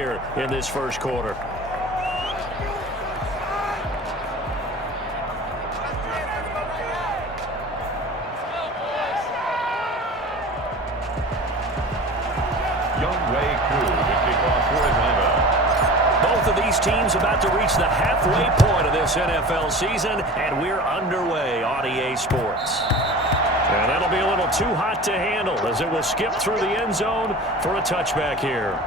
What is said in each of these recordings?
here in this first quarter. Both of these teams about to reach the halfway point of this NFL season, and we're underway on EA Sports. And that'll be a little too hot to handle as it will skip through the end zone for a touchback here.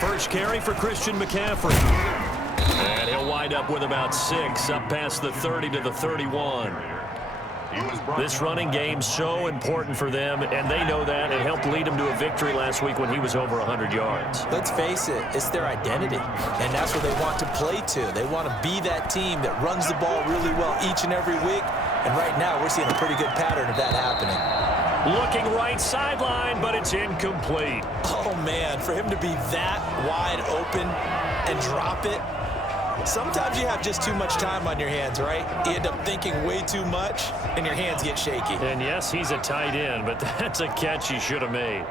First carry for Christian McCaffrey. And he'll wind up with about 6, up past the 30 to the 31. This running game so important for them, and they know that. It helped lead them to a victory last week when he was over 100 yards. Let's face it, it's their identity, and that's what they want to play to. They want to be that team that runs the ball really well each and every week, and right now we're seeing a pretty good pattern of that happening. Looking right sideline, but it's incomplete. Oh, man, for him to be that wide open and drop it, sometimes you have just too much time on your hands, right? You end up thinking way too much, and your hands get shaky. And, yes, he's a tight end, but that's a catch he should have made.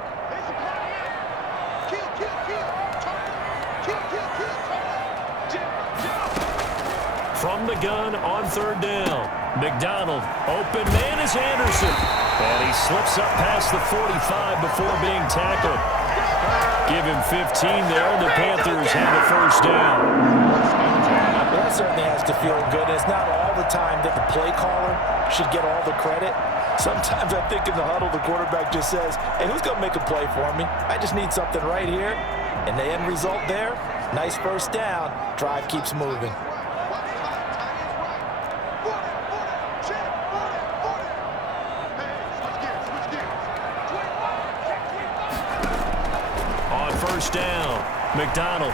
From the gun on third down. McDonald, open man is Anderson. And he slips up past the 45 before being tackled. Give him 15 there, and the Panthers have a first down. Well, that certainly has to feel good. It's not all the time that the play caller should get all the credit. Sometimes I think in the huddle, the quarterback just says, hey, who's going to make a play for me? I just need something right here. And the end result there, nice first down. Drive keeps moving. First down. McDonald.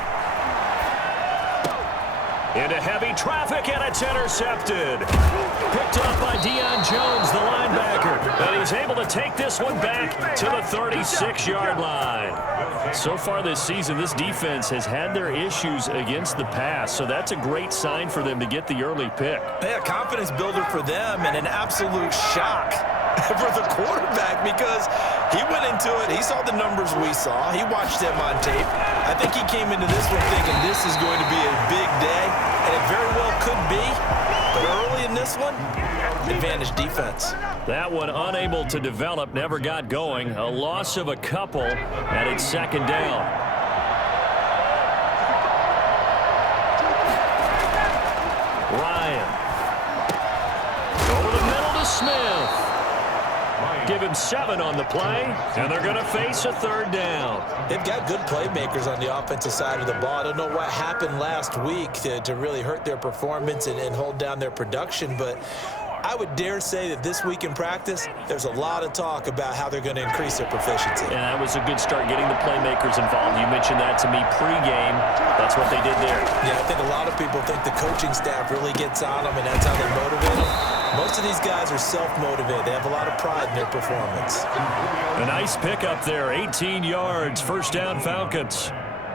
Into heavy traffic, and it's intercepted. Picked up by Deion Jones, the linebacker. And he's able to take this one back to the 36-yard line. So far this season, this defense has had their issues against the pass, so that's a great sign for them to get the early pick. Yeah, confidence builder for them and an absolute shock for the quarterback because he went into it. He saw the numbers we saw. He watched them on tape. I think he came into this one thinking this is going to be a big day, and it very well could be. But early in this one, advantage defense. That one unable to develop, never got going. A loss of a couple, and it's second down. Ryan. Over the middle to Smith. Give him 7 on the play, and they're going to face a third down. They've got good playmakers on the offensive side of the ball. I don't know what happened last week to really hurt their performance and hold down their production, but I would dare say that this week in practice, there's a lot of talk about how they're going to increase their proficiency. And that was a good start getting the playmakers involved. You mentioned that to me pregame. That's what they did there. Yeah, I think a lot of people think the coaching staff really gets on them, and that's how they motivate them. Most of these guys are self-motivated. They have a lot of pride in their performance. A nice pickup there, 18 yards, first down Falcons.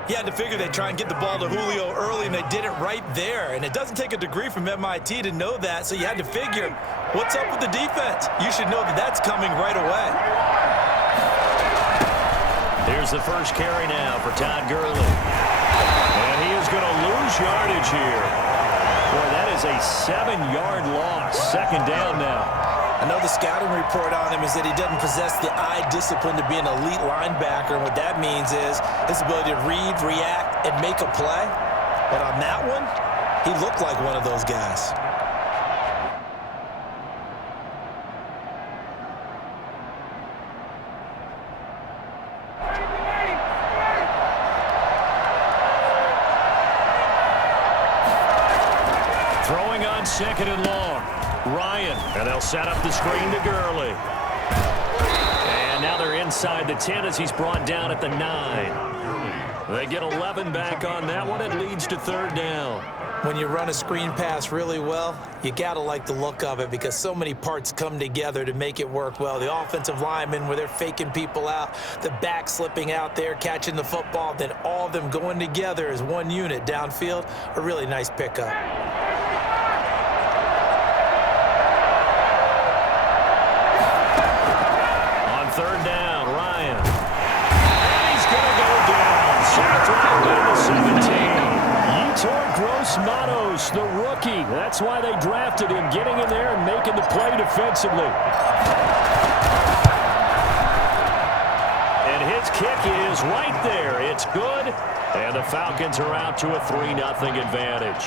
You had to figure they'd try and get the ball to Julio early, and they did it right there. And it doesn't take a degree from MIT to know that, so you had to figure, what's up with the defense? You should know that that's coming right away. Here's the first carry now for Todd Gurley. And he is going to lose yardage here. Boy, that is a 7-yard loss. Second down now. I know the scouting report on him is that he doesn't possess the eye discipline to be an elite linebacker. And what that means is his ability to read, react, and make a play. But on that one, he looked like one of those guys. Throwing on second and long. Ryan, and they'll set up the screen to Gurley. And now they're inside the 10 as he's brought down at the 9. They get 11 back on that one. It leads to third down. When you run a screen pass really well, you gotta like the look of it because so many parts come together to make it work well. The offensive linemen, where they're faking people out, the back slipping out there, catching the football, then all of them going together as one unit downfield, a really nice pickup. On third down, Ryan. And he's going to go down. Sacked right in the 17. Gross-Matos, the rookie. That's why they drafted him, getting in there and making the play defensively. And his kick is right there. It's good. And the Falcons are out to a 3-0 advantage.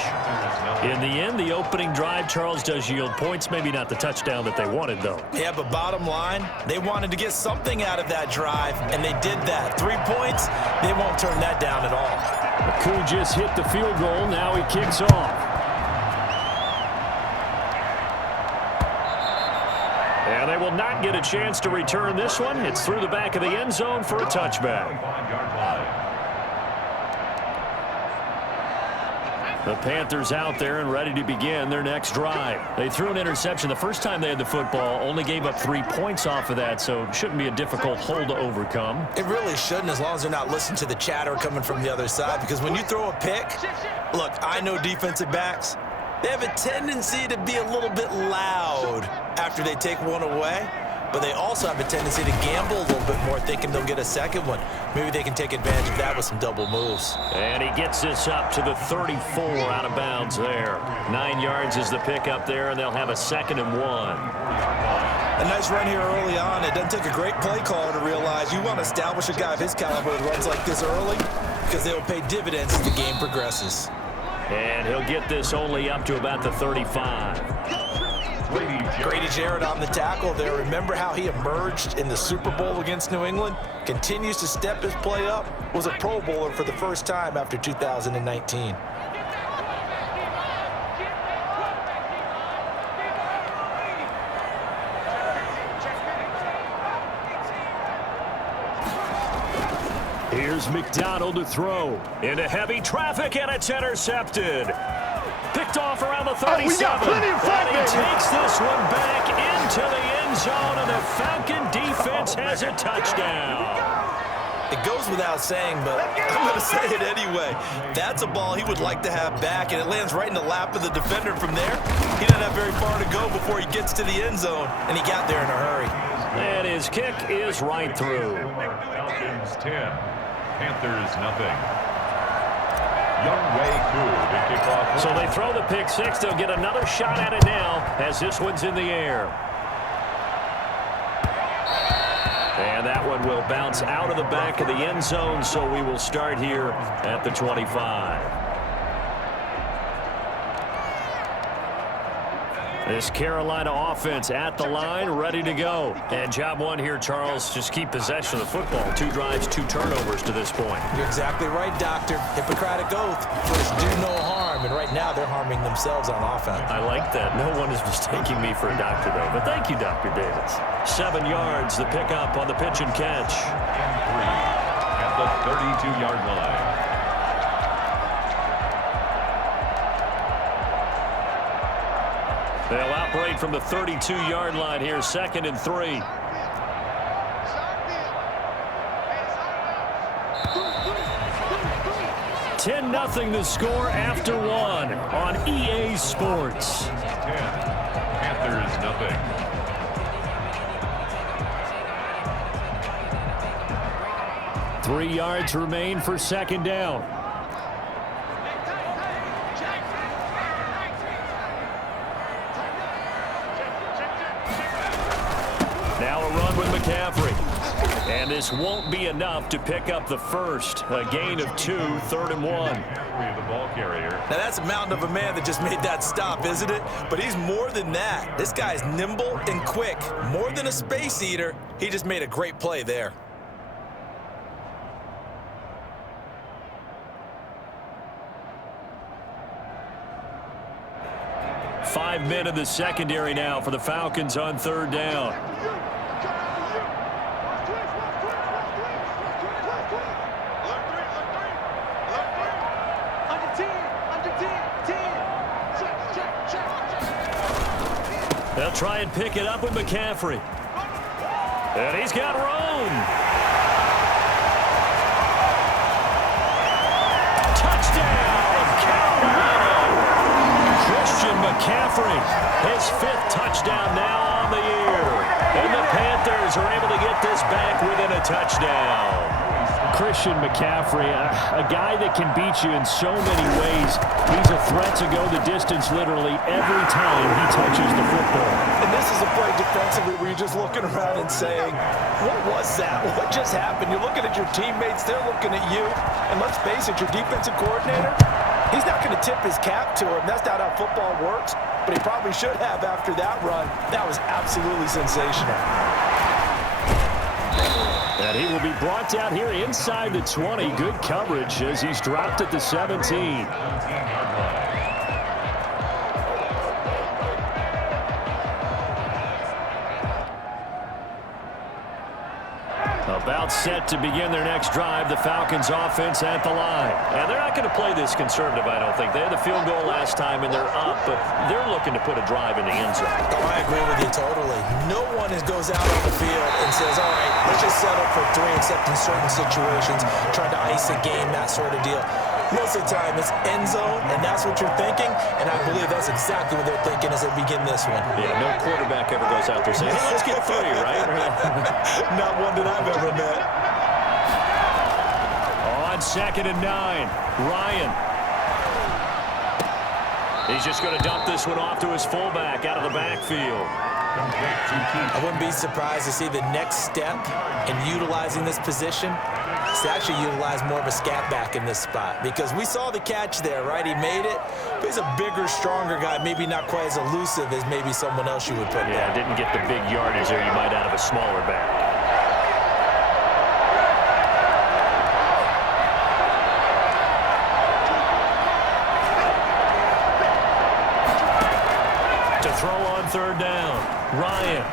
In the end, the opening drive, Charles, does yield points. Maybe not the touchdown that they wanted, though. Yeah, but bottom line, they wanted to get something out of that drive, and they did that. 3 points, they won't turn that down at all. McCoo just hit the field goal. Now he kicks off. And they will not get a chance to return this one. It's through the back of the end zone for a touchback. The Panthers out there and ready to begin their next drive. They threw an interception the first time they had the football, only gave up 3 points off of that, so it shouldn't be a difficult hole to overcome. It really shouldn't, as long as they're not listening to the chatter coming from the other side, because when you throw a pick, look, I know defensive backs, they have a tendency to be a little bit loud after they take one away, but they also have a tendency to gamble a little bit more, thinking they'll get a second one. Maybe they can take advantage of that with some double moves. And he gets this up to the 34 out of bounds there. 9 yards is the pickup there, and they'll have a 2nd and 1. A nice run here early on. It doesn't take a great play caller to realize you want to establish a guy of his caliber with runs like this early because they will pay dividends as the game progresses. And he'll get this only up to about the 35. Grady Jarrett on the tackle there. Remember how he emerged in the Super Bowl against New England? Continues to step his play up. Was a Pro Bowler for the first time after 2019. Here's McDonald to throw. Into heavy traffic, and it's intercepted. Picked off around the 37. We got plenty of flag, and he takes this one back into the end zone, and the Falcon defense has a touchdown. It goes without saying, but I'm going to say it anyway. That's a ball he would like to have back, and it lands right in the lap of the defender from there. He doesn't have very far to go before he gets to the end zone, and he got there in a hurry. And his kick is right through. Falcons 10, Panthers nothing. Youngway Koo to kick off. So they throw the pick six. They'll get another shot at it now as this one's in the air. And that one will bounce out of the back of the end zone, so we will start here at the 25. This Carolina offense at the line, ready to go. And job one here, Charles, just keep possession of the football. 2 drives, 2 turnovers to this point. You're exactly right, Doctor. Hippocratic oath. First, do no harm. And right now, they're harming themselves on offense. I like that. No one is mistaking me for a doctor, though. But thank you, Dr. Davis. 7 yards, the pickup on the pitch and catch. And 3 at the 32-yard line. They'll operate from the 32-yard line here, 2nd and 3. $10-0 the score after 1 on EA Sports. 10, Panthers nothing. Three yards remain for 2nd down. Now a run with McCaffrey. And this won't be enough to pick up the first. A gain of 2, 3rd and 1. The ball carrier. Now, that's a mountain of a man that just made that stop, isn't it? But he's more than that. This guy's nimble and quick. More than a space eater. He just made a great play there. Five men in the secondary now for the Falcons on 3rd down. Under 10, try and pick it up with McCaffrey. And he's got room. Touchdown, Carolina. Christian McCaffrey, his 5th touchdown now on the year. And the Panthers are able to get this back within a touchdown. Christian McCaffrey, a guy that can beat you in so many ways. He's a threat to go the distance literally every time he touches the football. And this is a play defensively where you're just looking around and saying, what was that? What just happened? You're looking at your teammates. They're looking at you. And let's face it, your defensive coordinator, he's not going to tip his cap to him. That's not how football works. But he probably should have after that run. That was absolutely sensational. And he will be brought down here inside the 20. Good coverage as he's dropped at the 17. About set to begin their next drive, the Falcons offense at the line. And they're not going to play this conservative, I don't think. They had the field goal last time, and they're up, but they're looking to put a drive in the end zone. Oh, I agree with you totally. No one goes out on the field and says, all right, let's just settle for 3, except in certain situations, trying to ice a game, that sort of deal. Most of the time, it's end zone, and that's what you're thinking, and I believe that's exactly what they're thinking as they begin this one. Yeah, no quarterback ever goes out there saying, hey, let's get 3, right? Not one that I've ever met. On 2nd and 9, Ryan. He's just going to dump this one off to his fullback out of the backfield. I wouldn't be surprised to see the next step in utilizing this position is to actually utilize more of a scat back in this spot, because we saw the catch there, right? He made it, but he's a bigger, stronger guy, maybe not quite as elusive as maybe someone else you would put there. Didn't get the big yardage there you might out of a smaller back. To throw on 3rd down, Ryan.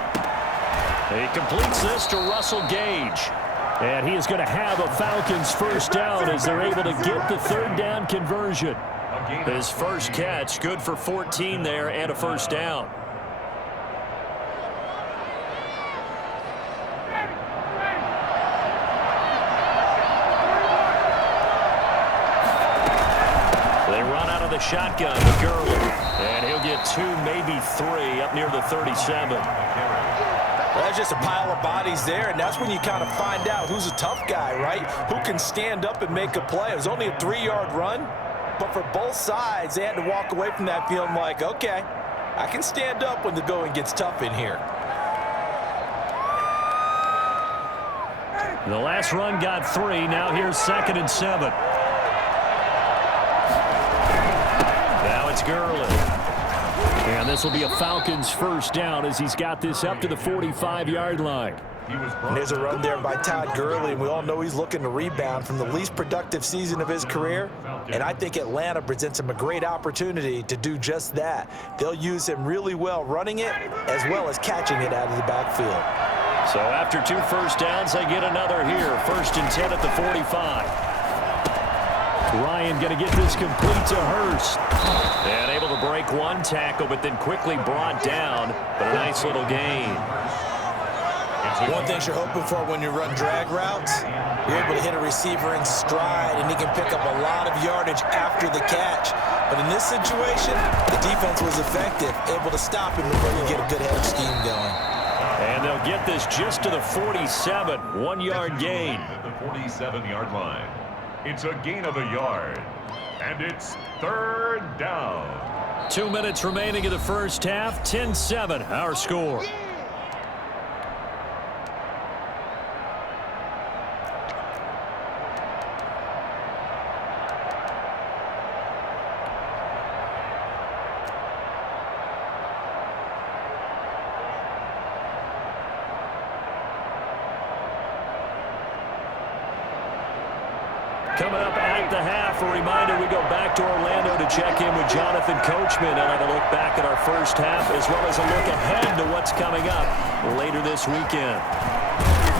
He completes this to Russell Gage. And he is going to have a Falcons first down as they're able to get the 3rd down conversion. His first catch, good for 14 there and a first down. They run out of the shotgun to Gurley. And he'll get 2, maybe 3 up near the 37. Well, that's just a pile of bodies there, and that's when you kind of find out who's a tough guy, right? Who can stand up and make a play. It was only a 3-yard run, but for both sides, they had to walk away from that feeling like, okay, I can stand up when the going gets tough in here. The last run got 3. Now here's 2nd and 7. Now it's Gurley. And this will be a Falcons first down as he's got this up to the 45-yard line. And there's a run there by Todd Gurley, and we all know he's looking to rebound from the least productive season of his career. And I think Atlanta presents him a great opportunity to do just that. They'll use him really well running it as well as catching it out of the backfield. So after 2 first downs, they get another here. 1st and 10 at the 45. Ryan going to get this complete to Hurst. And able to break 1 tackle, but then quickly brought down. But a nice little gain. One thing you're hoping for when you run drag routes, you're able to hit a receiver in stride, and he can pick up a lot of yardage after the catch. But in this situation, the defense was effective, able to stop him before you get a good head of steam going. And they'll get this just to the 47, 1-yard gain. At the 47-yard line. It's a gain of a yard. And it's 3rd down. 2 minutes remaining in the first half. 10-7, our score. Coming up at the half, a reminder we go back to Orlando to check in with Jonathan Coachman and have a look back at our first half as well as a look ahead to what's coming up later this weekend.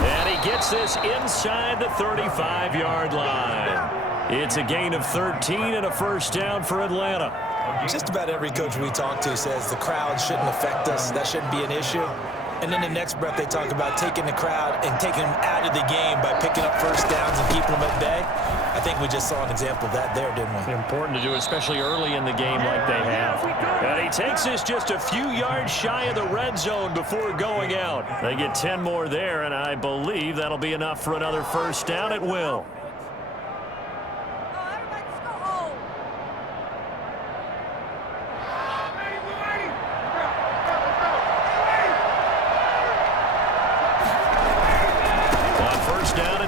And he gets this inside the 35-yard line. It's a gain of 13 and a first down for Atlanta. Just about every coach we talk to says the crowd shouldn't affect us. That shouldn't be an issue. And then the next breath they talk about taking the crowd and taking them out of the game by picking up first downs and keeping them at bay. I think we just saw an example of that there, didn't we? Important to do, especially early in the game like they have. And he takes this just a few yards shy of the red zone before going out. They get 10 more there, and I believe that'll be enough for another first down at will.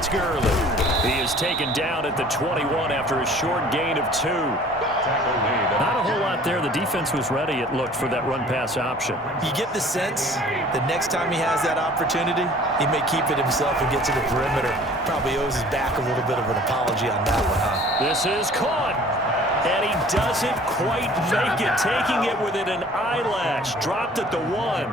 Gurley. He is taken down at the 21 after a short gain of 2. Not a whole lot there. The defense was ready, it looked, for that run-pass option. You get the sense the next time he has that opportunity, he may keep it himself and get to the perimeter. Probably owes his back a little bit of an apology on that one, huh? This is caught. And he doesn't quite make it, taking it within an eyelash. Dropped at the 1.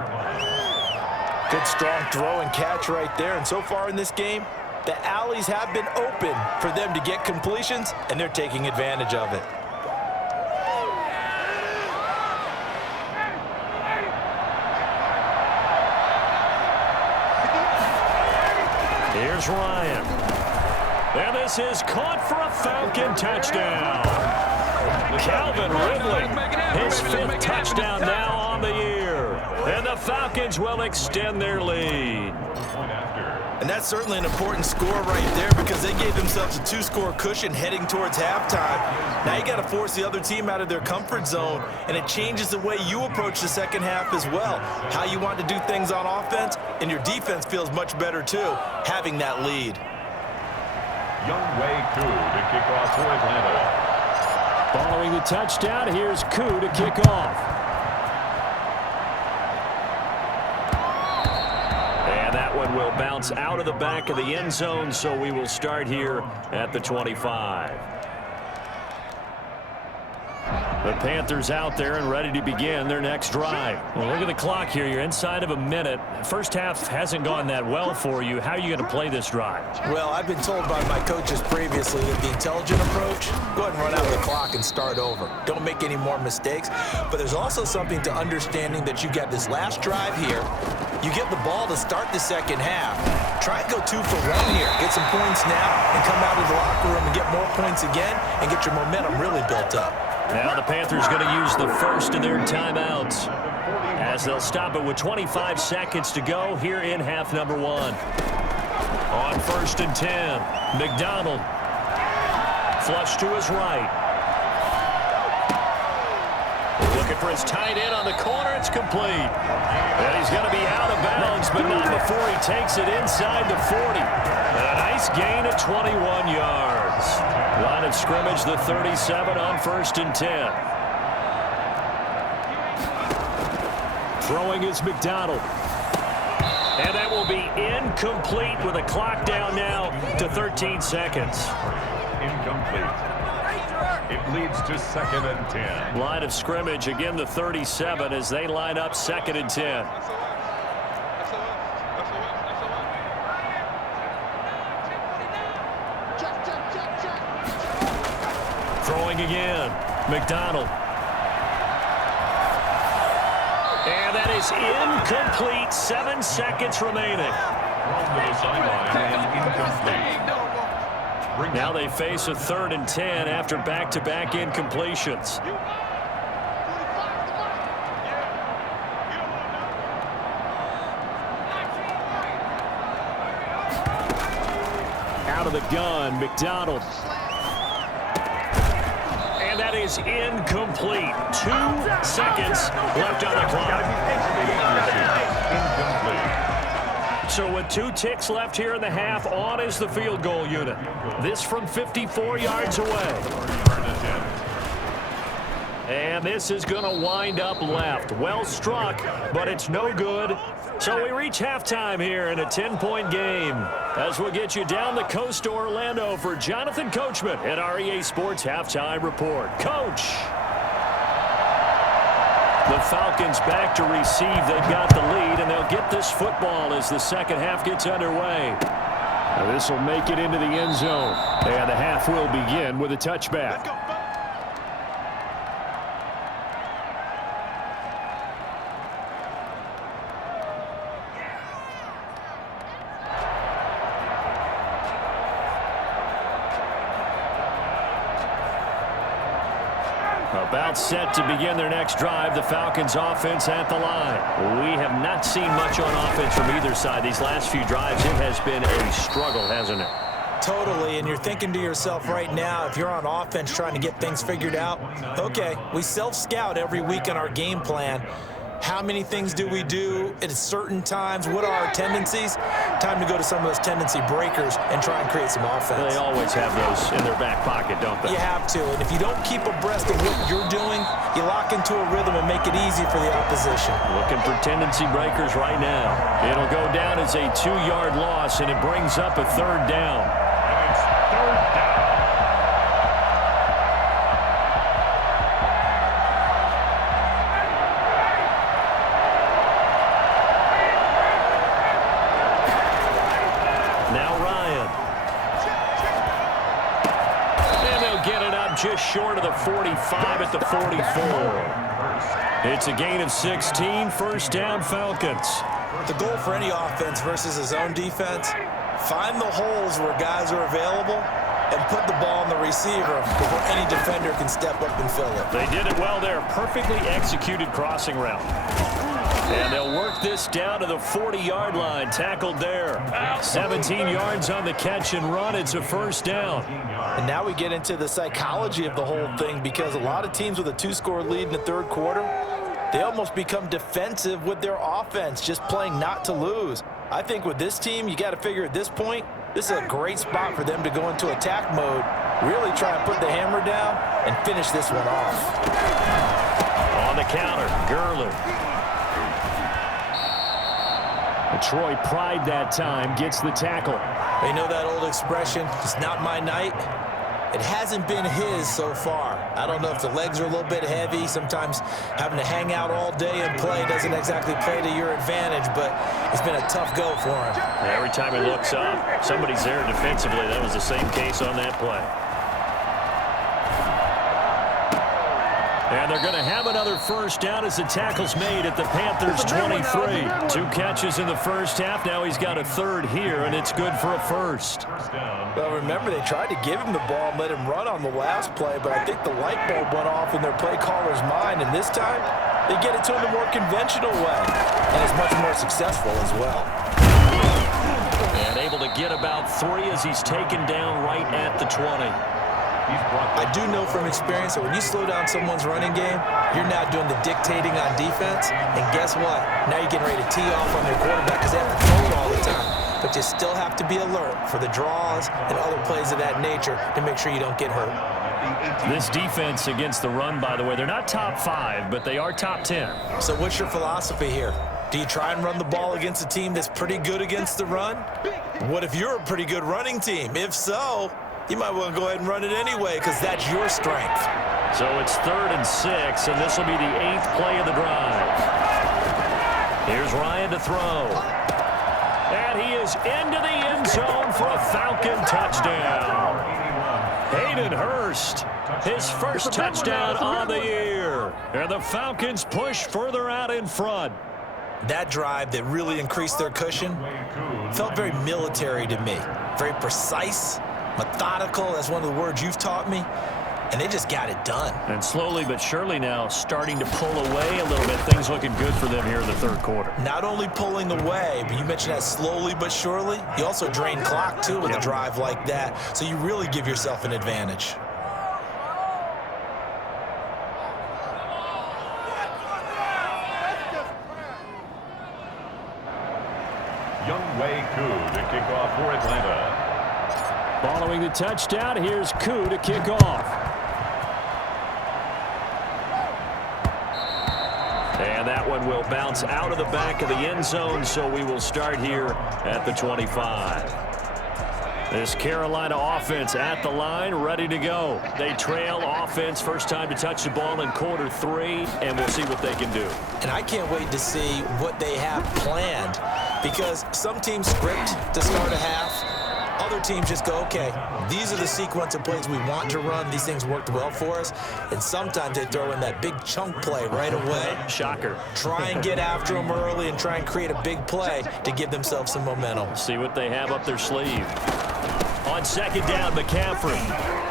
Good, strong throw and catch right there. And so far in this game, the alleys have been open for them to get completions, and they're taking advantage of it. Here's Ryan. And this is caught for a Falcon touchdown. Calvin Ridley, his 5th touchdown now on the year. And the Falcons will extend their lead. And that's certainly an important score right there because they gave themselves a 2-score cushion heading towards halftime. Now you got to force the other team out of their comfort zone, and it changes the way you approach the second half as well. How you want to do things on offense, and your defense feels much better too, having that lead. Younghoe Koo to kick off for Atlanta. Following the touchdown, here's Koo to kick off. Will bounce out of the back of the end zone, so we will start here at the 25. The Panthers out there and ready to begin their next drive. Well, look at the clock here. You're inside of a minute. First half hasn't gone that well for you. How are you going to play this drive? Well, I've been told by my coaches previously that the intelligent approach, go ahead and run out the clock and start over. Don't make any more mistakes. But there's also something to understanding that you got this last drive here. You get the ball to start the second half. Try and go 2 for 1 here. Get some points now and come out of the locker room and get more points again and get your momentum really built up. Now the Panthers going to use the first of their timeouts as they'll stop it with 25 seconds to go here in half number 1. On 1st and 10, McDonald. Flush to his right. Looking for his tight end on the corner. It's complete. And he's going to be out of bounds, but not before he takes it inside the 40. And a nice gain of 21 yards. Line of scrimmage, the 37 on 1st and 10. Throwing is McDonald. And that will be incomplete with a clock down now to 13 seconds. Incomplete. It leads to 2nd and 10. Line of scrimmage, again the 37 as they line up 2nd and 10. Throwing again, McDonald. And that is incomplete, 7 seconds remaining. Thrown to the sideline and incomplete. Now they face a 3rd and 10 after back-to-back incompletions. Out of the gun, McDonald. And that is incomplete. 2 seconds left on the clock. Incomplete. So with 2 ticks left here in the half, on is the field goal unit. This from 54 yards away. And this is going to wind up left. Well struck, but it's no good. So we reach halftime here in a 10-point game. As we'll get you down the coast to Orlando for Jonathan Coachman at our EA Sports Halftime Report. Coach! The Falcons back to receive. They've got the lead, and they'll get this football as the second half gets underway. This will make it into the end zone. And the half will begin with a touchback. About set to begin their next drive, the Falcons offense at the line. We have not seen much on offense from either side. These last few drives, it has been a struggle, hasn't it? Totally, and you're thinking to yourself right now, if you're on offense trying to get things figured out, okay, we self-scout every week in our game plan. How many things do we do at certain times? What are our tendencies? Time to go to some of those tendency breakers and try and create some offense. They always have those in their back pocket, don't they? You have to, and if you don't keep abreast of what you're doing, you lock into a rhythm and make it easy for the opposition. Looking for tendency breakers right now. It'll go down as a 2-yard loss, and it brings up a 3rd down. And it's 3rd down. Just short of the 45 at the 44. It's a gain of 16, 1st down Falcons. The goal for any offense versus his own defense, find the holes where guys are available and put the ball in the receiver before any defender can step up and fill it. They did it well there. Perfectly executed crossing route. And they'll work this down to the 40-yard line. Tackled there. 17 yards on the catch and run. It's a 1st down. And now we get into the psychology of the whole thing, because a lot of teams with a 2-score lead in the 3rd quarter, they almost become defensive with their offense, just playing not to lose. I think with this team, you got to figure at this point, this is a great spot for them to go into attack mode, really try and put the hammer down and finish this one off. On the counter, Gurley. Troy Pride that time gets the tackle. You know that old expression, it's not my night? It hasn't been his so far. I don't know if the legs are a little bit heavy. Sometimes having to hang out all day and play doesn't exactly play to your advantage, but it's been a tough go for him. Every time he looks up, somebody's there defensively. That was the same case on that play. And they're going to have another 1st down as the tackle's made at the Panthers' 23. 2 catches in the 1st half. Now he's got a 3rd here, and it's good for a 1st. Well, remember, they tried to give him the ball and let him run on the last play, but I think the light bulb went off in their play caller's mind, and this time they get it to him the more conventional way, and it's much more successful as well. And able to get about 3 as he's taken down right at the 20. I do know from experience that when you slow down someone's running game, you're now doing the dictating on defense. And guess what? Now you're getting ready to tee off on their quarterback because they have to throw it all the time. But you still have to be alert for the draws and other plays of that nature to make sure you don't get hurt. This defense against the run, by the way, they're not top 5, but they are top 10. So what's your philosophy here? Do you try and run the ball against a team that's pretty good against the run? What if you're a pretty good running team? If so, you might want to go ahead and run it anyway because that's your strength. So it's 3rd and 6, and this will be the 8th play of the drive. Here's Ryan to throw. And he is into the end zone for a Falcon touchdown. Hayden Hurst, his 1st touchdown on the year. And the Falcons push further out in front. That drive that really increased their cushion felt very military to me. Very precise. Methodical, that's one of the words you've taught me, and they just got it done. And slowly but surely now starting to pull away a little bit. Things looking good for them here in the 3rd quarter. Not only pulling away, but you mentioned that slowly but surely. You also drain clock, too, with a drive like that, so you really give yourself an advantage. Younghoe Koo to kick off for Atlanta. Following the touchdown, here's Koo to kick off. And that one will bounce out of the back of the end zone, so we will start here at the 25. This Carolina offense at the line, ready to go. They trail offense, first time to touch the ball in quarter 3, and we'll see what they can do. And I can't wait to see what they have planned, because some teams script to start a half. Other teams just go, okay, these are the sequence of plays we want to run. These things worked well for us. And sometimes they throw in that big chunk play right away. Shocker. Try and get after them early and try and create a big play to give themselves some momentum. See what they have up their sleeve. On second down, McCaffrey.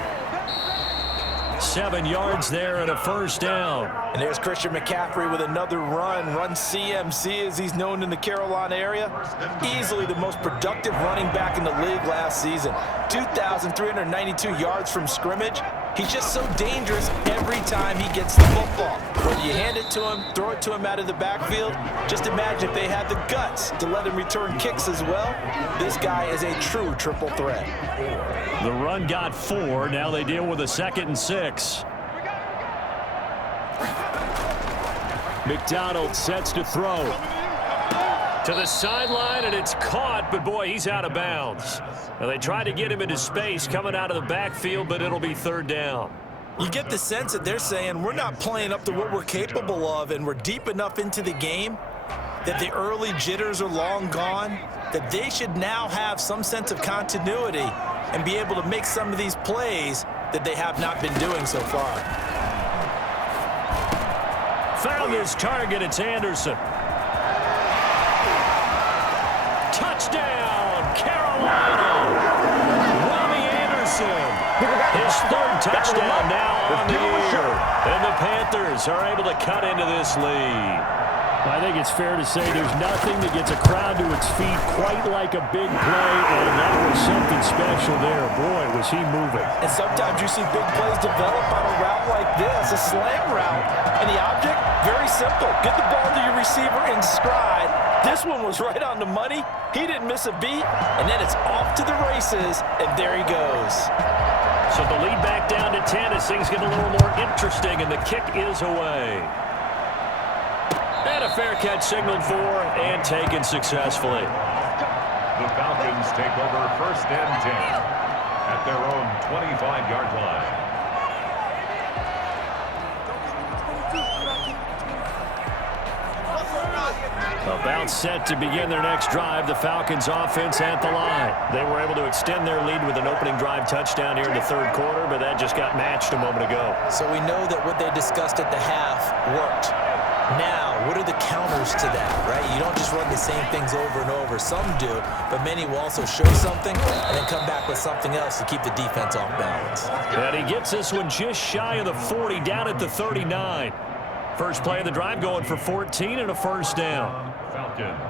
7 yards there and a first down. And there's Christian McCaffrey with another run CMC, as he's known in the Carolina area. Easily the most productive running back in the league last season. 2,392 yards from scrimmage. He's just so dangerous every time he gets the football. Whether you hand it to him, throw it to him out of the backfield, just imagine if they had the guts to let him return kicks as well. This guy is a true triple threat. The run got 4. Now they deal with a 2nd and 6. McDonald sets to throw. To the sideline, and it's caught, but boy, he's out of bounds. Now they tried to get him into space coming out of the backfield, but it'll be 3rd down. You get the sense that they're saying we're not playing up to what we're capable of, and we're deep enough into the game that the early jitters are long gone, that they should now have some sense of continuity and be able to make some of these plays that they have not been doing so far. Found his target. It's Anderson. Touchdown, Carolina. Robbie Anderson. His 3rd touchdown now on the year. And the Panthers are able to cut into this lead. I think it's fair to say there's nothing that gets a crowd to its feet quite like a big play, and that was something special there. Boy, was he moving. And sometimes you see big plays develop on a route like this, a slam route. And the object, very simple. Get the ball to your receiver in stride. This one was right on the money. He didn't miss a beat, and then it's off to the races, and there he goes. So the lead back down to 10 as things get a little more interesting, and the kick is away. And a fair catch signaled for and taken successfully. The Falcons take over 1st and 10 at their own 25-yard line. About set to begin their next drive, the Falcons offense at the line. They were able to extend their lead with an opening drive touchdown here in the 3rd quarter, but that just got matched a moment ago. So we know that what they discussed at the half worked. Now, what are the counters to that, right? You don't just run the same things over and over. Some do, but many will also show something and then come back with something else to keep the defense off balance. And he gets this one just shy of the 40, down at the 39. First play of the drive going for 14 and a first down. Falcons.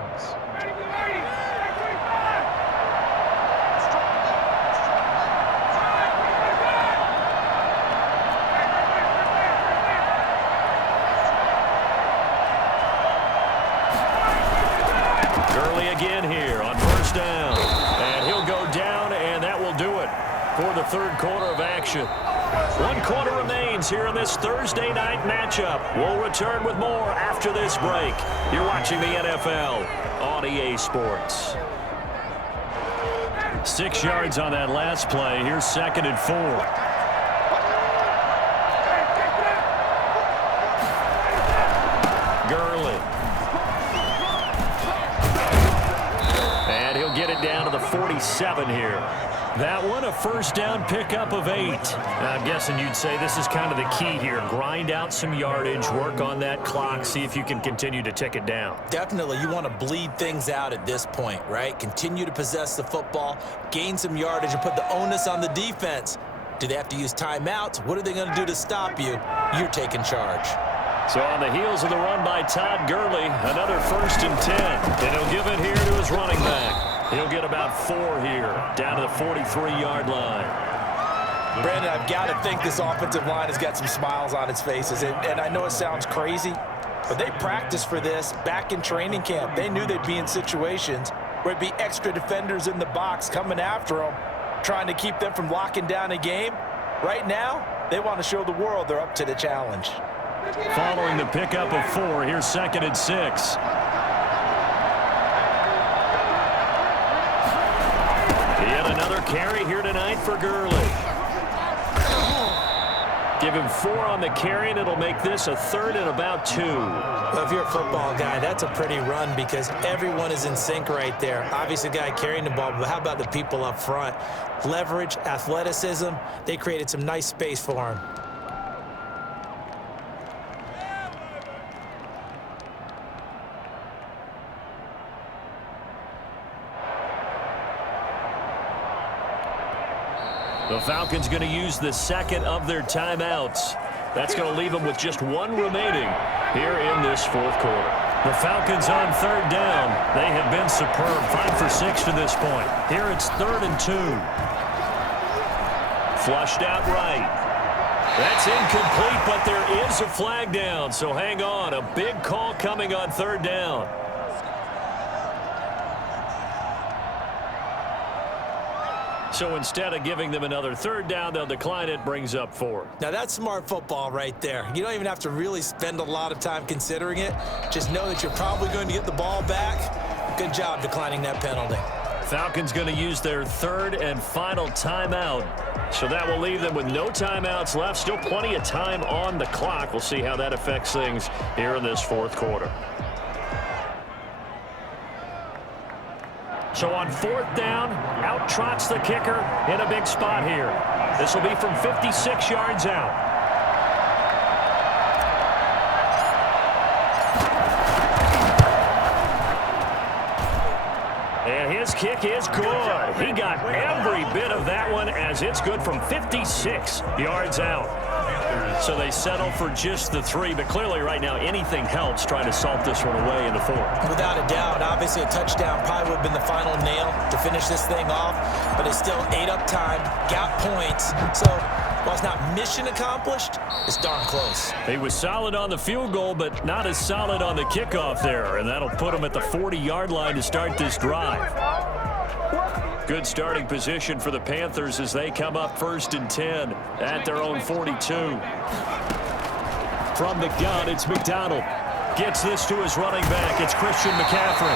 Again here on first down, and he'll go down, and that will do it for the 3rd quarter of action. 1 quarter remains here in this Thursday night matchup. We'll return with more after this break. You're watching the NFL on EA Sports. 6 yards on that last play. Here's 2nd and 4. Get it down to the 47 here. That one, a first down pickup of 8. I'm guessing you'd say this is kind of the key here. Grind out some yardage, work on that clock, see if you can continue to tick it down. Definitely, you want to bleed things out at this point, right? Continue to possess the football, gain some yardage, and put the onus on the defense. Do they have to use timeouts? What are they going to do to stop you? You're taking charge. So on the heels of the run by Todd Gurley, another 1st and 10. And he'll give it here to his running back. He'll get about 4 here, down to the 43-yard line. Brandon, I've got to think this offensive line has got some smiles on its faces. And I know it sounds crazy, but they practiced for this back in training camp. They knew they'd be in situations where it'd be extra defenders in the box coming after them, trying to keep them from locking down a game. Right now, they want to show the world they're up to the challenge. Following the pickup of 4, here's 2nd and 6. Yet another carry here tonight for Gurley. Give him 4 on the carry, and it'll make this a 3rd and about 2. Well, if you're a football guy, that's a pretty run because everyone is in sync right there. Obviously, the guy carrying the ball, but how about the people up front? Leverage, athleticism, they created some nice space for him. The Falcons going to use the 2nd of their timeouts. That's going to leave them with just 1 remaining here in this 4th quarter. The Falcons on 3rd down. They have been superb, 5 for 6 to this point. Here it's 3rd and 2. Flushed out right. That's incomplete, but there is a flag down, so hang on. A big call coming on 3rd down. So instead of giving them another 3rd down, they'll decline it, brings up 4. Now, that's smart football right there. You don't even have to really spend a lot of time considering it. Just know that you're probably going to get the ball back. Good job declining that penalty. Falcons going to use their 3rd and final timeout. So that will leave them with no timeouts left. Still plenty of time on the clock. We'll see how that affects things here in this 4th quarter. So on 4th down, out trots the kicker in a big spot here. This will be from 56 yards out. And his kick is good. He got every bit of that one as it's good from 56 yards out. So they settle for just the 3, but clearly right now anything helps trying to salt this one away in the 4th. Without a doubt, obviously a touchdown probably would have been the final nail to finish this thing off, but it's still ate up time, got points. So while it's not mission accomplished, it's darn close. He was solid on the field goal, but not as solid on the kickoff there, and that'll put him at the 40-yard line to start this drive. Good starting position for the Panthers as they come up 1st and 10 at their own 42. From the gun, it's McDonald. Gets this to his running back. It's Christian McCaffrey.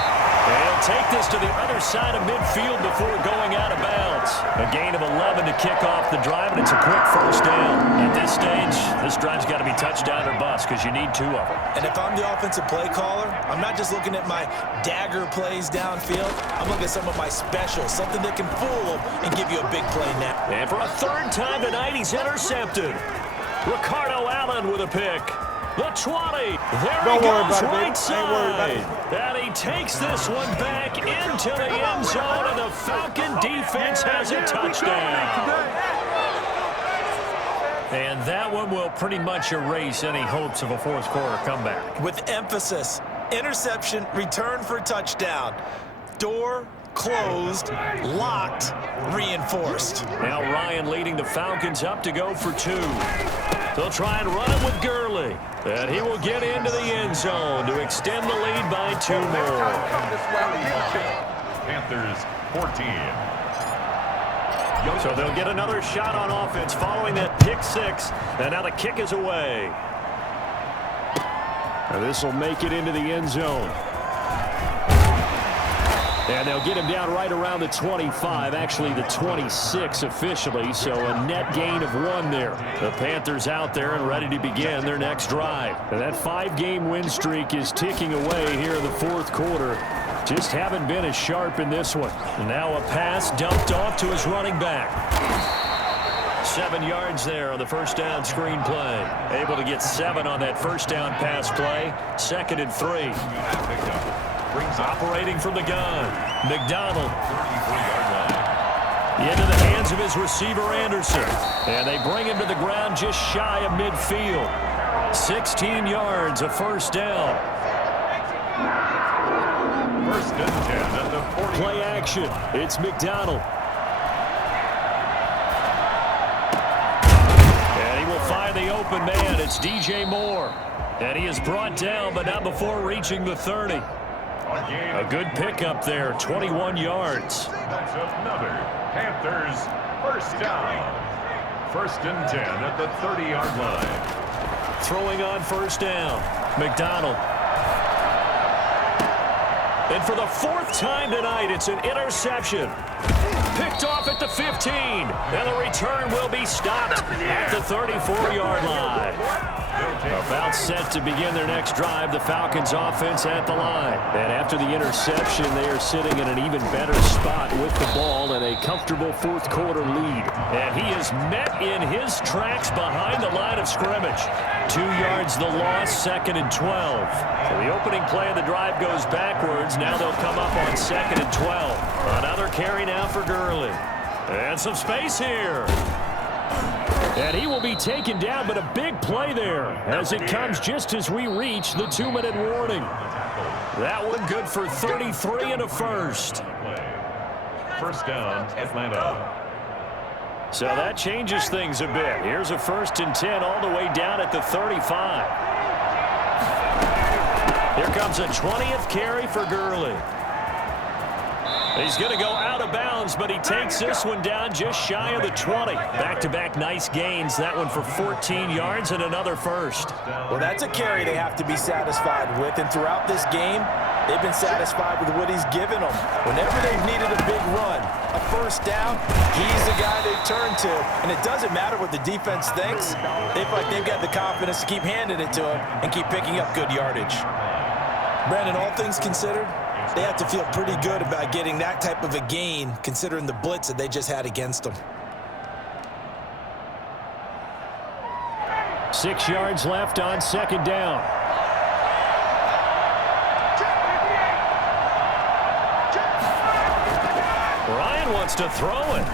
And he'll take this to the other side of midfield before going out of bounds. A gain of 11 to kick off the drive, and it's a quick 1st down. At this stage, this drive's got to be touchdown or bust because you need 2 of them. And if I'm the offensive play caller, I'm not just looking at my dagger plays downfield. I'm looking at some of my specials, something that can fool them and give you a big play now. And for a 3rd time tonight, he's intercepted. Ricardo Allen with a pick. The 20. There he goes right side. And he takes this one back into the end zone, and the Falcon defense has a touchdown. And that one will pretty much erase any hopes of a 4th quarter comeback. With emphasis, interception, return for touchdown. Door closed, locked, reinforced. Now Ryan leading the Falcons up to go for 2. They'll try and run it with Gurley. And he will get into the end zone to extend the lead by 2 more. Panthers 14. So they'll get another shot on offense following that pick 6. And now the kick is away. And this will make it into the end zone. And they'll get him down right around the 25, actually the 26 officially, so a net gain of 1 there. The Panthers out there and ready to begin their next drive. And that 5-game win streak is ticking away here in the 4th quarter. Just haven't been as sharp in this one. And now a pass dumped off to his running back. 7 yards there on the 1st down screen play. Able to get 7 on that 1st down pass play. 2nd and 3. Operating from the gun, McDonald. Into the hands of his receiver, Anderson. And they bring him to the ground just shy of midfield. 16 yards, a 1st down. 1st and 10 at the 40. Play action. It's McDonald. And he will find the open man. It's DJ Moore. And he is brought down, but not before reaching the 30. A good pickup there, 21 yards. That's another Panthers 1st down. 1st and 10 at the 30-yard line. Throwing on 1st down, McDonald. And for the fourth time tonight, it's an interception. Picked off at the 15. And the return will be stopped at the 34-yard line. About set to begin their next drive, the Falcons offense at the line. And after the interception, they are sitting in an even better spot with the ball and a comfortable fourth quarter lead. And he is met in his tracks behind the line of scrimmage. 2 yards the loss, 2nd and 12. So the opening play of the drive goes backwards. Now they'll come up on 2nd and 12. Another carry now for Gurley. And some space here. And he will be taken down, but a big play there as it comes just as we reach the 2-minute warning. That one good for 33 and a first. First down, Atlanta. So that changes things a bit. Here's a 1st and 10 all the way down at the 35. Here comes a 20th carry for Gurley. He's going to go out of bounds, but he takes this one down just shy of the 20. Back-to-back nice gains. That one for 14 yards and another first. Well, that's a carry they have to be satisfied with. And throughout this game, they've been satisfied with what he's given them. Whenever they've needed a big run, a first down, he's the guy they turn to. And it doesn't matter what the defense thinks. They feel like they've got the confidence to keep handing it to him and keep picking up good yardage. Brandon, all things considered, they have to feel pretty good about getting that type of a gain, considering the blitz that they just had against them. 6 yards left on 2nd down. Ryan wants to throw it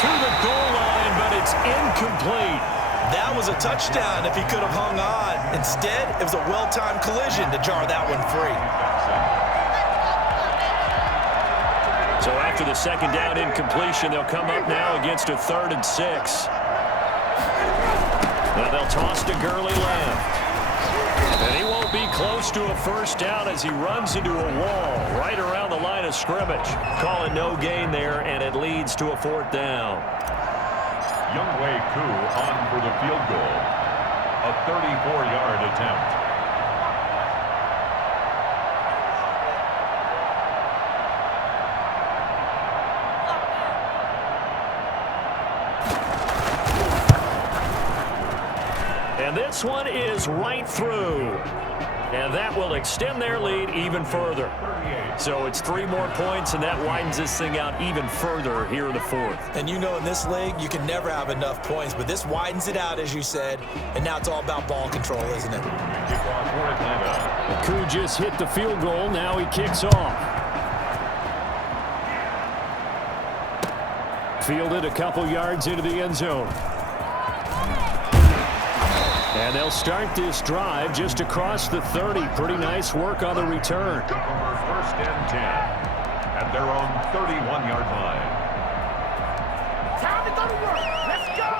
to the goal line, but it's incomplete. That was a touchdown if he could have hung on. Instead, it was a well-timed collision to jar that one free. So after the 2nd down incompletion, they'll come up now against a 3rd and 6. Now they'll toss to Gurley left. And he won't be close to a first down as he runs into a wall right around the line of scrimmage. Calling no gain there, and it leads to a 4th down. Younghoe Koo on for the field goal. A 34-yard attempt. And this one is right through. And that will extend their lead even further. So it's 3 more points, and that widens this thing out even further here in the 4th. And you know, in this league, you can never have enough points, but this widens it out, as you said, and now it's all about ball control, isn't it? Koo just hit the field goal. Now he kicks off. Fielded a couple yards into the end zone. And they'll start this drive just across the 30. Pretty nice work on the return. 1st and 10 at their own 31-yard line. Time to go to work. Let's go.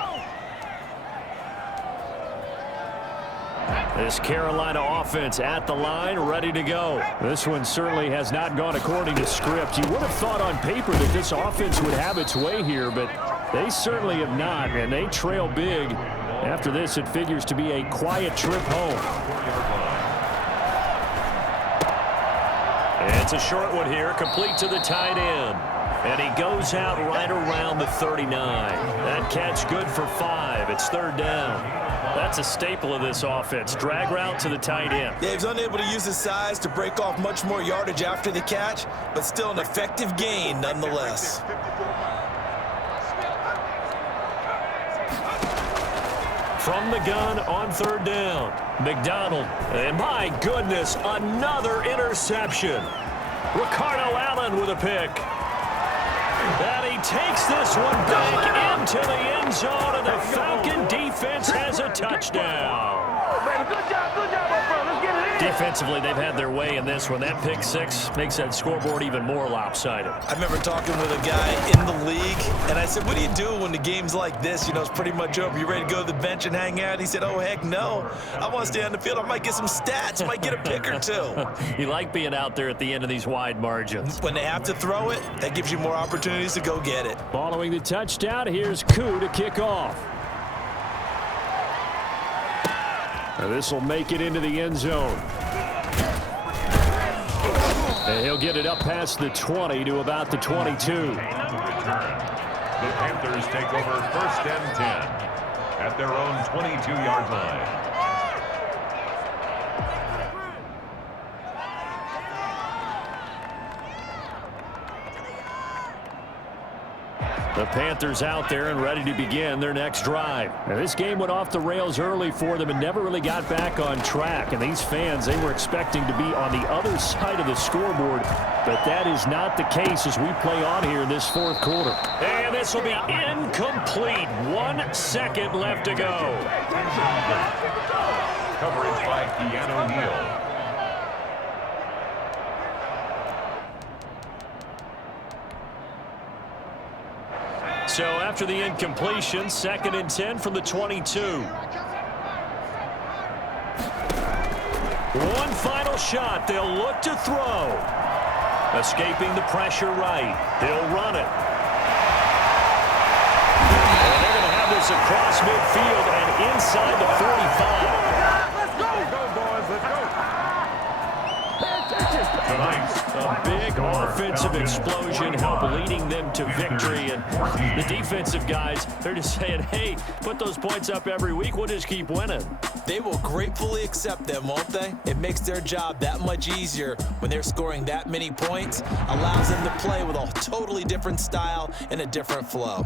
This Carolina offense at the line, ready to go. This one certainly has not gone according to script. You would have thought on paper that this offense would have its way here, but they certainly have not, and they trail big. After this, it figures to be a quiet trip home. It's a short one here, complete to the tight end. And he goes out right around the 39. That catch good for 5. It's 3rd down. That's a staple of this offense. Drag route to the tight end. Yeah, he's unable to use his size to break off much more yardage after the catch, but still an effective gain nonetheless. From the gun on 3rd down, McDonald. And my goodness, another interception. Ricardo Allen with a pick. And he takes this one back into the end zone, and the Falcon defense has a touchdown. Good job, my friend. Let's get it in. Defensively, they've had their way in this one. That pick 6 makes that scoreboard even more lopsided. I remember talking with a guy in the league, and I said, what do you do when the game's like this? You know, it's pretty much over. You ready to go to the bench and hang out? He said, oh, heck no. I want to stay on the field. I might get some stats. I might get a pick or 2. You like being out there at the end of these wide margins. When they have to throw it, that gives you more opportunities to go get it. Following the touchdown, here's Koo to kick off. This will make it into the end zone. And he'll get it up past the 20 to about the 22. The Panthers take over 1st and 10 at their own 22-yard line. The Panthers out there and ready to begin their next drive. Now, this game went off the rails early for them and never really got back on track. And these fans, they were expecting to be on the other side of the scoreboard. But that is not the case as we play on here in this 4th quarter. And this will be incomplete. 1 second left to go. Coverage by Keanu Neal. So after the incompletion, 2nd and 10 from the 22. One final shot. They'll look to throw. Escaping the pressure right. They'll run it. And they're going to have this across midfield and inside the 45. Let's go. Let's go, boys. Let's go. A big offensive explosion helped leading them to victory. And the defensive guys, they're just saying, hey, put those points up every week. We'll just keep winning. They will gratefully accept them, won't they? It makes their job that much easier when they're scoring that many points. Allows them to play with a totally different style and a different flow.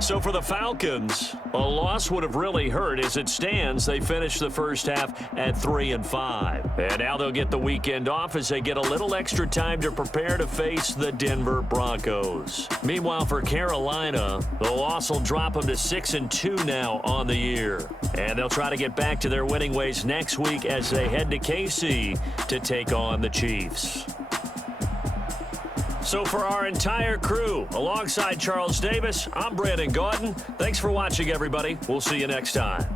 So for the Falcons, a loss would have really hurt. As it stands, they finished the first half at 3-5. And now they'll get the weekend off as they get a little extra time to prepare to face the Denver Broncos. Meanwhile, for Carolina, the loss will drop them to 6-2 now on the year. And they'll try to get back to their winning ways next week as they head to KC to take on the Chiefs. So for our entire crew, alongside Charles Davis, I'm Brandon Gautin. Thanks for watching, everybody. We'll see you next time.